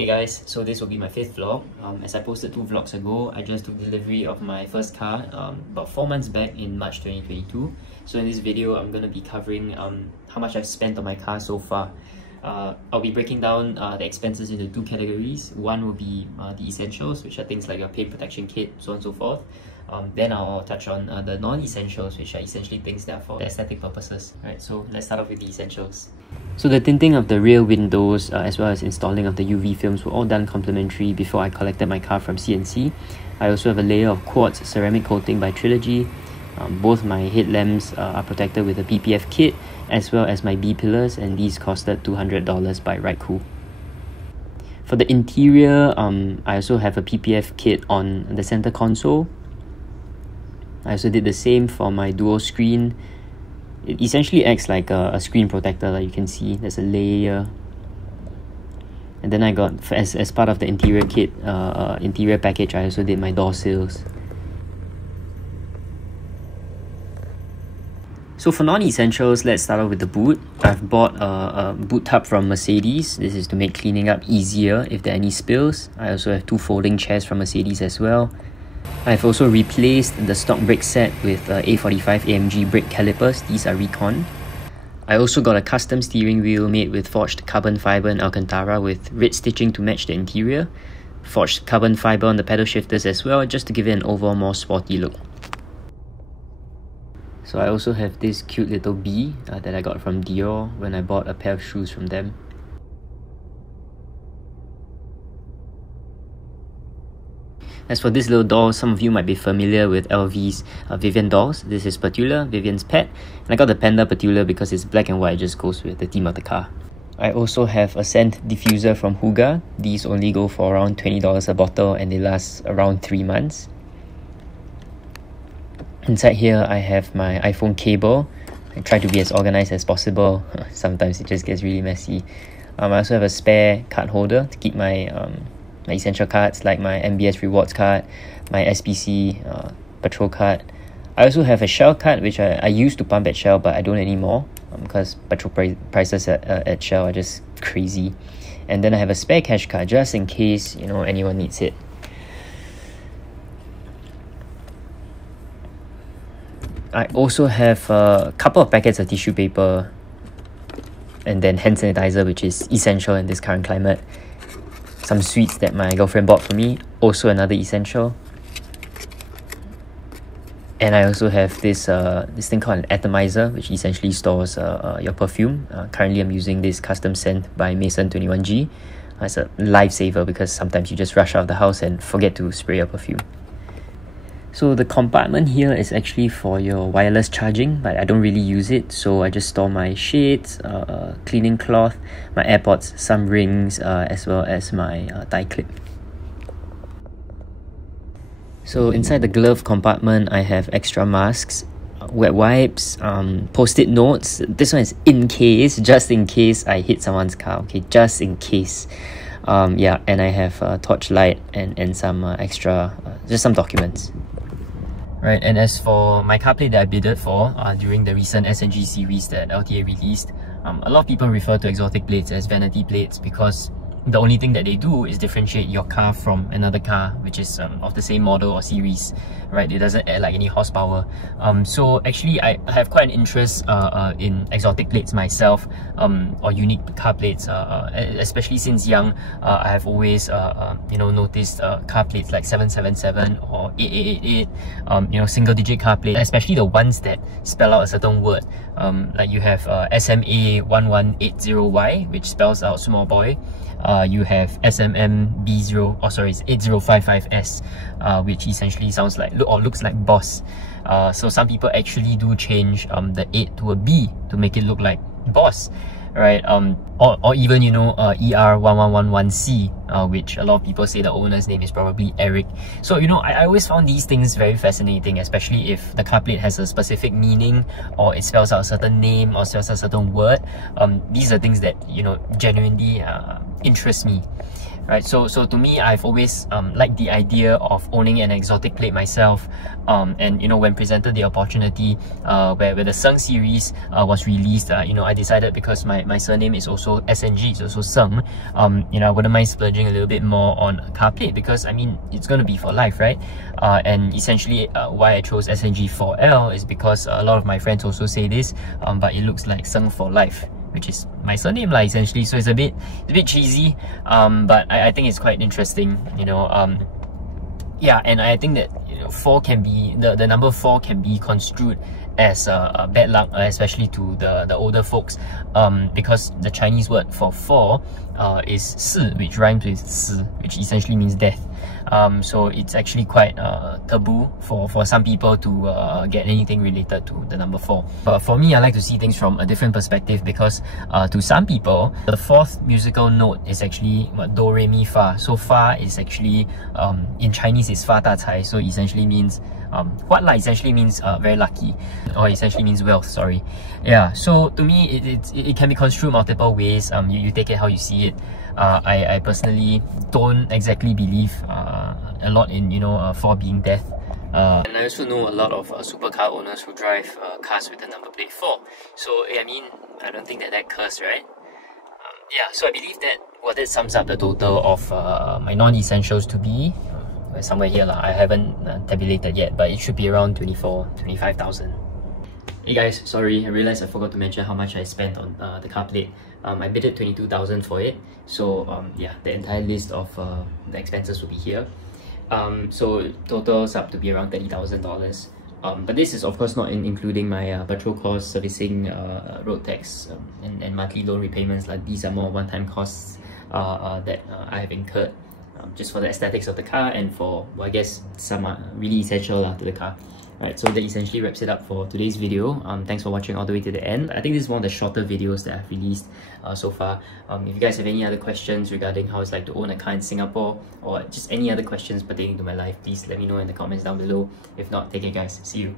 Hey guys, so this will be my 5th vlog. As I posted 2 vlogs ago, I just took delivery of my first car about 4 months back in March 2022. So in this video, I'm going to be covering how much I've spent on my car so far. I'll be breaking down the expenses into 2 categories. One will be the essentials, which are things like your paint protection kit, so on and so forth. Then I'll touch on the non-essentials, which are essentially things that are for aesthetic purposes. Right, so let's start off with the essentials. So the tinting of the rear windows as well as installing of the UV films were all done complimentary before I collected my car from CNC. I also have a layer of Quartz ceramic coating by Trilogy. Both my headlamps are protected with a PPF kit, as well as my B pillars, and these costed $200 by RikeCool. For the interior, I also have a PPF kit on the center console. I also did the same for my dual screen. It essentially acts like a screen protector, like you can see. There's a layer. And then I got, as part of the interior kit, interior package, I also did my door sills. So for non-essentials, let's start off with the boot. I've bought a boot tub from Mercedes. This is to make cleaning up easier if there are any spills. I also have 2 folding chairs from Mercedes as well. I've also replaced the stock brake set with A45 AMG brake calipers. These are Recon. I also got a custom steering wheel made with forged carbon fibre and Alcantara with red stitching to match the interior. Forged carbon fibre on the pedal shifters as well, just to give it an overall more sporty look. So I also have this cute little bee that I got from Dior when I bought a pair of shoes from them. As for this little doll, some of you might be familiar with LV's Vivian dolls. This is Petula, Vivian's pet. And I got the panda Petula because it's black and white, just goes with the theme of the car. I also have a scent diffuser from Hooga. These only go for around $20 a bottle and they last around 3 months. Inside here, I have my iPhone cable. I try to be as organized as possible. Sometimes it just gets really messy. I also have a spare card holder to keep my my essential cards like my MBS rewards card, my SPC petrol card. I also have a Shell card which I used to pump at Shell, but I don't anymore because petrol prices at Shell are just crazy. And then I have a spare cash card just in case anyone needs it. I also have a couple of packets of tissue paper and then hand sanitizer, which is essential in this current climate. Some sweets that my girlfriend bought for me, also another essential. And I also have this thing called an atomizer, which essentially stores your perfume. Currently I'm using this custom scent by Mason 21G. It's a lifesaver because sometimes you just rush out of the house and forget to spray your perfume. So the compartment here is actually for your wireless charging, but I don't really use it, so I just store my shades, cleaning cloth, my AirPods, some rings, as well as my tie clip. So inside the glove compartment, I have extra masks, wet wipes, post-it notes. This one is in case, just in case I hit someone's car, okay, just in case. Yeah, and I have a torchlight and some extra, just some documents. Right, and as for my car plate that I bidded for during the recent SNG series that LTA released, a lot of people refer to exotic plates as vanity plates because the only thing that they do is differentiate your car from another car which is of the same model or series, right? It doesn't add like any horsepower. So actually I have quite an interest in exotic plates myself, or unique car plates, especially since young. I have always noticed car plates like 777 or 8888, single digit car plates, especially the ones that spell out a certain word. Like you have SMA 1180Y, which spells out small boy. You have SMM B0, oh sorry, it's 8055S, which essentially sounds like or looks like boss. So some people actually do change the 8 to a B to make it look like boss, right? Or even ER1111C, which a lot of people say the owner's name is probably Eric. So I always found these things very fascinating, especially if the car plate has a specific meaning or it spells out a certain name or spells out a certain word. These are things that genuinely interest me. right? So to me, I've always liked the idea of owning an exotic plate myself. And you know, when presented the opportunity, where the Seng series was released, you know, I decided, because my surname is also SNG, it's also Seng, you know, I wouldn't mind splurging sponging a little bit more on a car plate, because I mean it's going to be for life, right? And essentially why I chose SNG4L is because a lot of my friends also say this, but it looks like Seng for life, which is my surname lah, essentially. So it's a bit cheesy, but I think it's quite interesting, you know. Yeah, and I think that, you know, 4 can be the number 4 can be construed as bad luck, especially to the older folks, because the Chinese word for 4 is 四, which rhymes with 死, which essentially means death. So it's actually quite taboo for some people to get anything related to the number 4. But for me, I like to see things from a different perspective, because to some people, the 4th musical note is actually do, re, mi, fa. So fa is actually, in Chinese, is fa da cai, so essentially means what la essentially means very lucky, or essentially means wealth, sorry. Yeah, so to me it can be construed multiple ways. You take it how you see it. I personally don't exactly believe a lot in, you know, 4 being death. And I also know a lot of supercar owners who drive cars with the number plate 4. So I mean, I don't think that curse, right? Yeah, so I believe that, well, that sums up the total of my non-essentials to be somewhere here lah. I haven't tabulated yet, but it should be around 25,000. Hey guys, sorry, I realized I forgot to mention how much I spent on the car plate. I bid it 22,000 for it. So yeah, the entire list of the expenses will be here. So totals up to be around $30,000. But this is of course not including my petrol costs, servicing, road tax, and monthly loan repayments. Like, these are more one-time costs that I have incurred just for the aesthetics of the car, and for, well, I guess some really essential to the car. Right, so that essentially wraps it up for today's video. Thanks for watching all the way to the end. I think this is one of the shorter videos that I've released so far. If you guys have any other questions regarding how it's like to own a car in Singapore, or just any other questions pertaining to my life, please let me know in the comments down below. If not, take care guys. See you.